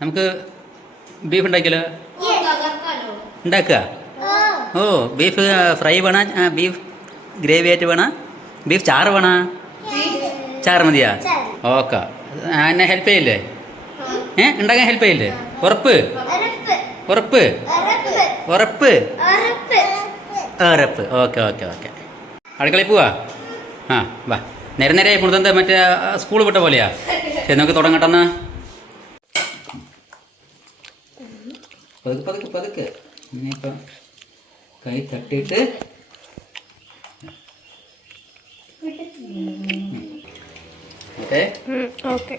നമുക്ക് ബീഫ് ഉണ്ടാക്കിയാലോ? ഉണ്ടാക്കുക? ഓ ബീഫ് ഫ്രൈ വേണ? ബീഫ് ഗ്രേവി ആയിട്ട് വേണ? ബീഫ് ചാറ് വേണ? ചാറ് മതിയാ? ഓക്കെ. എന്നെ ഹെൽപ്പ് ചെയ്യില്ലേ? ഏ ഉണ്ടാക്കാൻ ഹെൽപ്പ് ചെയ്യില്ലേ? ഉറപ്പ്? ഉറപ്പ്? ഉറപ്പ്? ഉറപ്പ്. Okay okay okay. അടുക്കളയിൽ പോവാ? ആ വാ. നേരെ നേരെ കൊടുത്തെന്താ മറ്റേ സ്കൂൾ വിട്ട പോലെയാ? ശരി നമുക്ക് തുടങ്ങട്ടെന്നാ. പതുക്കെ പതുക്കെ പതുക്കെ ഇനിയിപ്പം കൈ തട്ടിയിട്ട് ഓക്കെ ഓക്കെ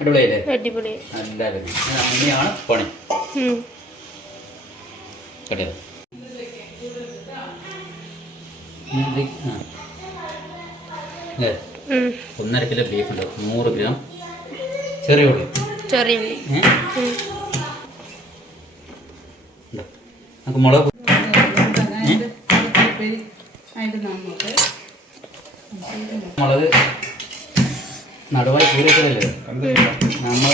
അടിപൊളിയല്ലേ അടിപൊളി നല്ല അടിപൊളി അങ്ങനെയാണ് പണി ഉം. അല്ലേ. ഒന്നര കിലോ ബീഫ് ഉണ്ട് നൂറ് ഗ്രാം ചെറിയ ഉള്ളി. ചെറിയ ഉള്ളി. നമുക്ക് മുളക്? മുളക് നടുവായി കൂടിയിട്ടതല്ലേ നമ്മൾ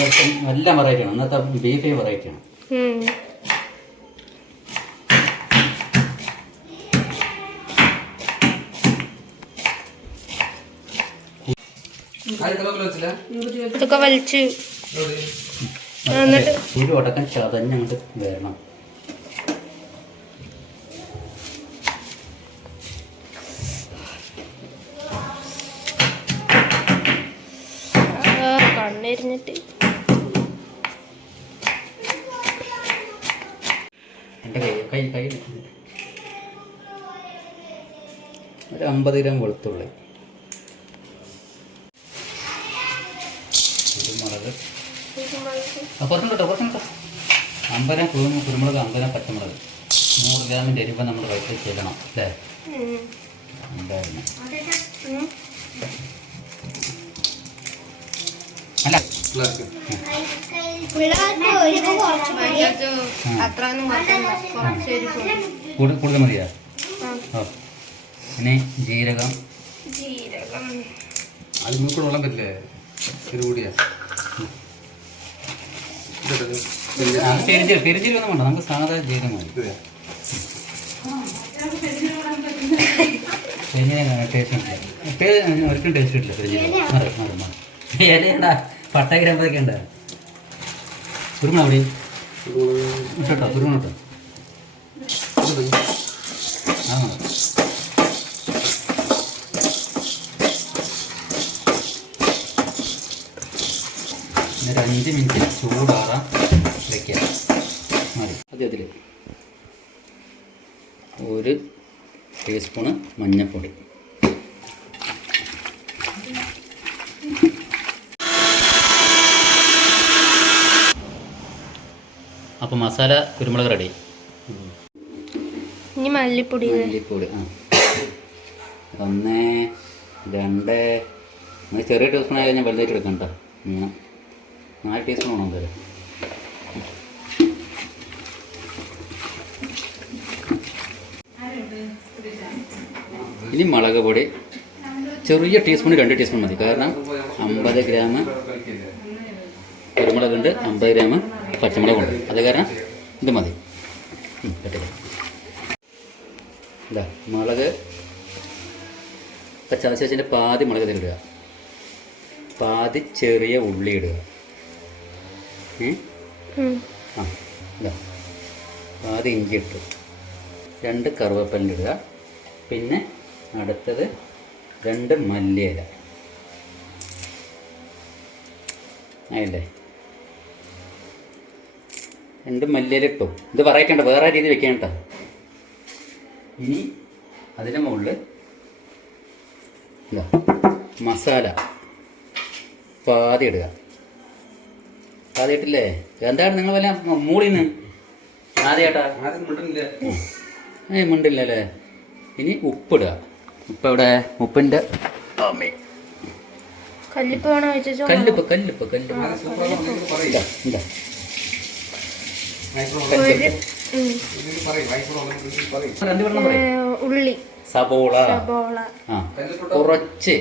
എല്ലാം വെറൈറ്റിയാണ് അന്നത്തെ ബീഫേ വെറൈറ്റിയാണ് ഇതൊക്കെ വലിച്ച് എന്നിട്ട് ഒരു ഉടക്കം ചതഞ്ഞങ്ങോട്ട് വരണം. ആ, കണ്ണെരിഞ്ഞിട്ട്. എന്റെ കൈ കൈ കൈ. ഒരു അമ്പത് ഗ്രാം വെളുത്തുള്ളി കുരുമുളക് ആ കുറച്ചും കേട്ടോ കുറച്ചും കേട്ടോ. അമ്പത് ഗ്രാം കുരു കുരുമുളക് അമ്പലം പച്ചമുളക്. നൂറ് ഗ്രാമിന്റെ എരിവ് നമ്മൾ വയറ്റിൽ ചെല്ലണം അല്ലേ. കൂടുതൽ മതിയാ. ഓ. ഇനി ജീരകം. ജീരകം. അത് മൂക്കൂടെ വെള്ളം പറ്റില്ലേ ഇത് പെരിഞ്ചീരകം ഒന്നും വേണ്ട. നമുക്ക് സാധാ ജീരകം മതി. ടേസ്റ്റ് ഉണ്ട്. ഒരിക്കലും ടേസ്റ്റ് മാറി മാറി ഇലയുണ്ട പട്ട ഗ്രാമ്പൊക്കെ ഉണ്ട്. കുരുമുളക് അവിടെ. ഇട്ടോ. ഇട്ടോ ആ ഒരു അഞ്ച് മിനിറ്റ് ചൂടാറാൻ വെക്കുക. മതി. അതിൽ ഒരു ടീസ്പൂണ് മഞ്ഞൾപ്പൊടി അപ്പോൾ മസാല കുരുമുളക് റെഡി ഇനി മല്ലിപ്പൊടി. മല്ലിപ്പൊടി ആ. ഒന്ന് രണ്ട്. ചെറിയ ടീസ്പൂൺ ആയി കഴിഞ്ഞാൽ വലുതായിട്ട് എടുക്കണ്ട മൂന്ന് നാല് ടീസ്പൂൺ വേണം എന്തായാലും. ഇനി മുളക് പൊടി. ചെറിയ ടീസ്പൂൺ രണ്ട് ടീസ്പൂൺ മതി. കാരണം അമ്പത് ഗ്രാം കുരുമുളകുണ്ട് അമ്പത് ഗ്രാം പച്ചമുളകുണ്ട് അത് കാരണം ഇത് മതി. പറ്റില്ല എന്താ മുളക് ചതച്ചതിന്റെ പാതി മുളക് തരിടുക പാതി ചെറിയ ഉള്ളി ഇടുക. ആ ഇതാ. ഇഞ്ചി ഇട്ടു. രണ്ട് കറുവേപ്പലിന്റെ ഇടുക. പിന്നെ അടുത്തത് രണ്ട് മല്ലിയില. അല്ലേ രണ്ട് മല്ലിയില ഇട്ടു. ഇത് പറയട്ടണ്ട വേറെ രീതി വെക്കാൻ കേട്ടോ. ഇനി അതിന്റെ മുകളിൽ മസാല. പാതി ഇടുക. പാതി എന്താണ് നിങ്ങൾ വല്ല മൂളിന്ന്? ആദ്യമായിട്ടാ ഏ മിണ്ടില്ല? അല്ലേ ഇനി ഉപ്പിടുക. ഉപ്പ് എവിടെ ഉപ്പിന്റെ അമ്മേ. കല്ലിപ്പ് വേണോ കല്ലിപ്പ് കല്ലുപ്പ് കല്ലുപ്പ്. ഉള്ളി. സബോള. കുറച്ച്.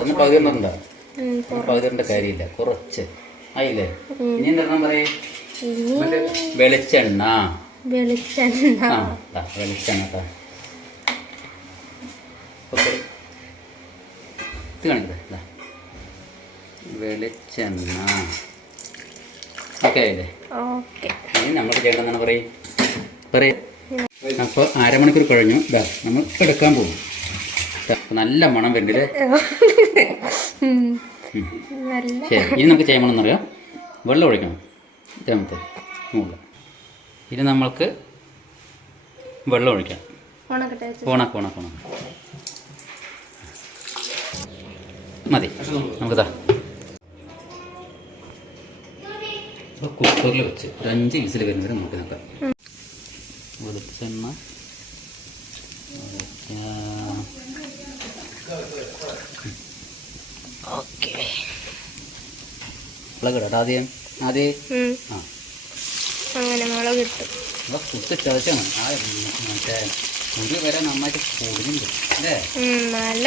അന്ന് പകുതി ഒന്നുണ്ടോ ഉം, പകുതി കാര്യമില്ല. കുറച്ച്. ആയില്ലേ? ഇനി എന്തെണ്ണം പറയേ? വെളിച്ചെണ്ണ. വെളിച്ചെണ്ണ. ആ വെളിച്ചെണ്ണ ഓക്കെ. ഇത് കാണിക്കട്ടെ വെളിച്ചെണ്ണ. ഓക്കെ ആയില്ലേ? ഇനി നമ്മൾ ചെയ്യേണ്ടതെന്നാണ് പറയും? പറയും. അപ്പോൾ അരമണിക്കൂർ കഴിഞ്ഞു. ഇതാ നമ്മൾ എടുക്കാൻ പോകും നല്ല മണം വരുന്നില്ലേ? ശരി ഇനി നമുക്ക് ചെയ്യണമെന്നറിയാം വെള്ളം ഒഴിക്കണം. നമുക്ക് മുകളിൽ. ഇനി നമ്മൾക്ക് വെള്ളം ഒഴിക്കാം. ഓണാക്ക് ഓണാക്ക് ഓണാക്ക് മതി. നമുക്ക് താ കുക്കറിൽ വെച്ച് ഒരു അഞ്ച് വിസിൽ വരുന്നവരെ നമുക്ക് നോക്കാം. വെളിച്ചെണ്ണ മുളക് ഇടാം. ആദ്യം ആദ്യം. ഉം. ആ. അങ്ങനെ മുളക് ഇട്ടു. അപ്പോൾ കുത്ത് ചതച്ചാണ് ആ മറ്റേ ഒരു വരെ നന്നായിട്ട് അല്ലേ? നല്ല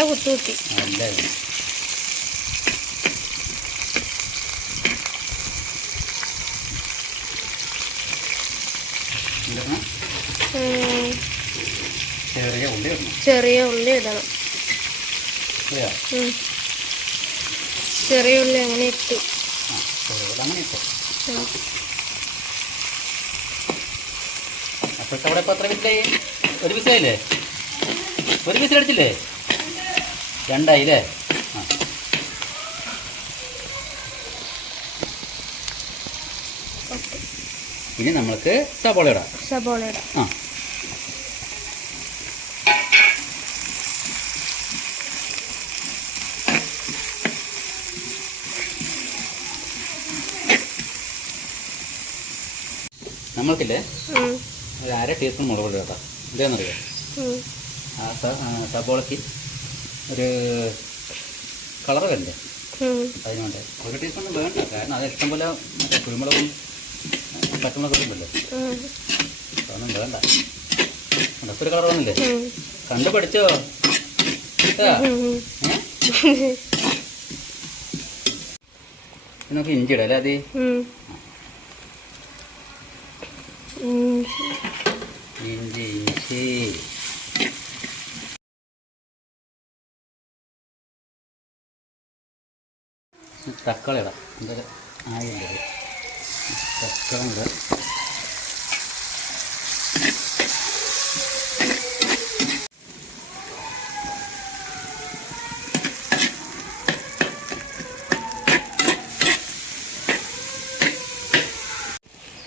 ചെറിയ ഉള്ളി ഇടണം. ചെറിയ ഉള്ളി ഇടണം. ചെറിയ ഉള്ളി അങ്ങനെ ഇട്ടു. ഉള്ളി അങ്ങനെ ഇട്ടോ അപ്പോഴത്തെ അവിടെ ഇപ്പോൾ എത്ര വിസിലായി ഒരു വിസിലല്ലേ ഒരു വിസിലടിച്ചില്ലേ രണ്ടായില്ലേ ആ. ഓക്കെ. ഇനി നമ്മൾക്ക് സബോള ഇടാം. സബോള ഇടാം. ആ. ഒരു അര ടീസ്പൂൺ മുളക് പൊടി കേട്ടോ ഇതേന്നറിയോ. ആ സബോളക്ക് സബോളയ്ക്ക് ഒരു കളർ വേണ്ടേ? അതിനുണ്ട് ഒരു ടീസ്പൂൺ വേണ്ട. കാരണം അത് ഇഷ്ടം പോലെ മറ്റേ കുരുമുളകും പച്ചമുളകും ഉം. അതൊന്നും വേണ്ട. അതൊക്കെ ഒരു കളർ വന്നില്ലേ കണ്ടു പഠിച്ചോ? നമുക്ക് ഇഞ്ചി ഇടാം അല്ലേ അത്. ഇഞ്ചി ഇഞ്ചി. തക്കാളി ഇടാം. എന്തായാലും ആയില്ലേ തക്കാളി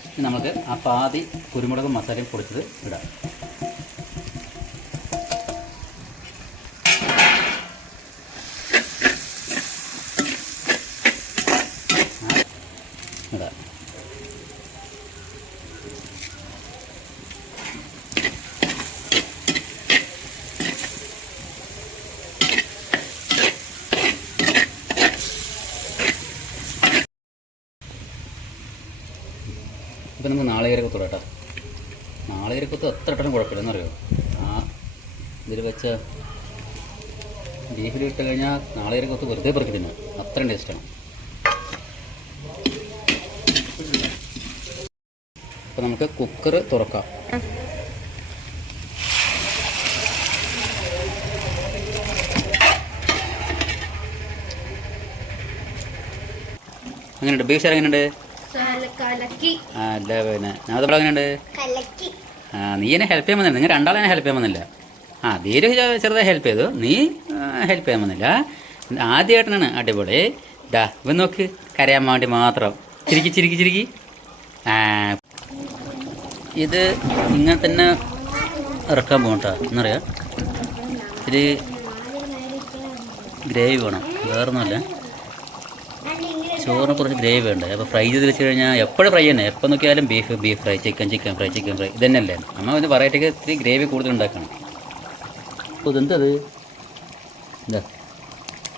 ഇനി നമുക്ക് ആ പാതി കുരുമുളകും മസാലയും പൊടിച്ചത് ഇടാം. ഇപ്പം നമുക്ക് നാളികേര കുത്തോടാം കേട്ടോ. നാളികേര കുത്ത് എത്ര ഇട്ടാലും കുഴപ്പമില്ല. എന്നറിയോ ആ ഇതിൽ വെച്ച ബീഫിൽ ഇട്ട് കഴിഞ്ഞാൽ നാളികേര കുത്ത് വെറുതെ പെറുക്കി തിന്നാം. അത്രയും ടേസ്റ്റാണ് അപ്പം നമുക്ക് കുക്കർ തുറക്കാം. അങ്ങനെയുണ്ട് ബീഫ് എങ്ങനെയുണ്ട്? അല്ല പിന്നെ. നാദപ്പടം എങ്ങനെയുണ്ട് കലക്കി. ആ നീ എന്നെ ഹെൽപ്പ് ചെയ്യാൻ വന്നില്ല. നിങ്ങൾ രണ്ടാളെ ഹെൽപ്പ് ചെയ്യാൻ വന്നില്ല. ആ ധീര ചെറുതായി ഹെൽപ്പ് ചെയ്തു. നീ ഹെൽപ്പ് ചെയ്യാൻ വന്നില്ല. ആദ്യമായിട്ടാണ് അടിപൊളി. ഡാ ഇവ നോക്ക്. കരയാൻ വേണ്ടി മാത്രം. ചിരിക്കി ചിരിക്കി ചിരിക്കി. ആ ഇത് ഇങ്ങനെ തന്നെ ഇറക്കാൻ പോകട്ടോ എന്നറിയാം ഇത് ഗ്രേവി വേണം. വേറൊന്നുമല്ല. ചോറിന് കുറച്ച് ഗ്രേവി വേണ്ട അപ്പോൾ ഫ്രൈ ചെയ്ത് വെച്ച് കഴിഞ്ഞാൽ എപ്പോഴും ഫ്രൈ തന്നെ. എപ്പോൾ നോക്കിയാലും beef beef fry chicken chicken fry chicken fry ഇതന്നെയല്ലേ? അമ്മ ഒന്ന് പറയട്ടേക്ക് ഇത്തിരി ഗ്രേവി കൂടുതൽ ഉണ്ടാക്കണം. അപ്പോൾ ഇതെന്തത് എന്താ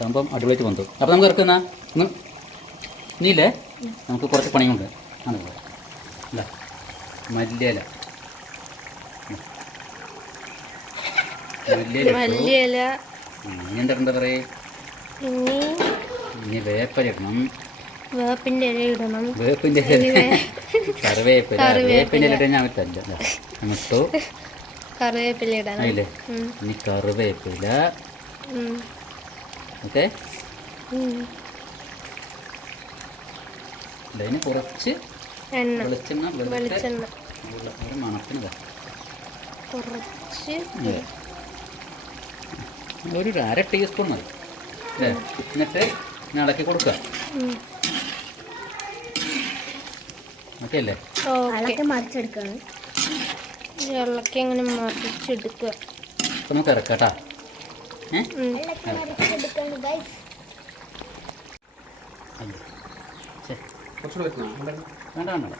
സംഭവം അടിപൊളിയായിട്ട് വന്നു. അപ്പോൾ നമുക്ക് ഇറക്കുന്ന ഒന്നും നീല്ലേ നമുക്ക് കുറച്ച് പണിയുണ്ട്. ആണ് അല്ല മല്ലിയില. മല്ലിയില ഇനി എന്താ പറയുക ഇനി വേപ്പരക്കണം വേപ്പിന്റെ ഇല ഇടണം. വേപ്പിന്റെ കറിവേപ്പില. ഇല ഞാൻ പറ്റല്ല എന്നിട്ടു കറിവേപ്പില ഇടണം. അതില്ലേ ഉം, ഇനി കറിവേപ്പില. ഓക്കെ? ഉം. കുറച്ച് എണ്ണ. വെളിച്ചെണ്ണ വെളിച്ചെണ്ണ. ഒരു മണത്തിന് ഇതാ. കുറച്ച്. ഒരു അര ടീസ്പൂൺ മതി. എന്നിട്ട് ഇളക്കി കൊടുക്കുക ഉം. ഓക്കെ അല്ലേ ഓക്കെ മറിച്ചെടുക്കണം ഇളക്കി അങ്ങനെ മറിച്ചെടുക്കുക അപ്പോൾ നമുക്ക് ഇറക്കാം കേട്ടോ ഏ? അല്ലേ മറിച്ചെടുക്കണം ഗൈസ് അയ്യോ. ഛെ, കുറച്ചുകൂടെ വെക്കണം വേണ്ട വേണ്ട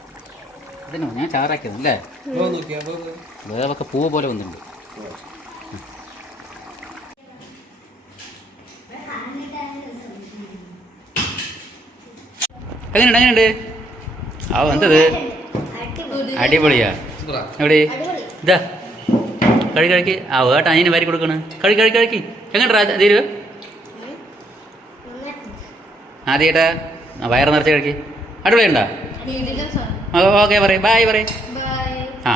ഇതിനോ ഞാൻ ചാറാക്കിയത് അല്ലേ? വേവൊക്കെ പൂവ് പോലെ വന്നിട്ടുണ്ട്. എങ്ങനെയുണ്ട് എങ്ങനെയുണ്ട് ആ എന്തത് അടിപൊളിയാ. എവിടെ? ഇതാ. കഴി കഴിക്ക് ആ വേട്ട അനിയന് വാരി കൊടുക്കണ്. കഴി കഴി കഴിക്ക് എങ്ങനെയാ തീരുവ ആദ്യേട്ടാ ആ വയറ് നിറച്ച് കഴിക്ക് അടിപൊളിയുണ്ടോ? ഓക്കെ പറയും. ബായ് പറയും. ആ.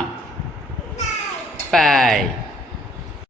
ബായ്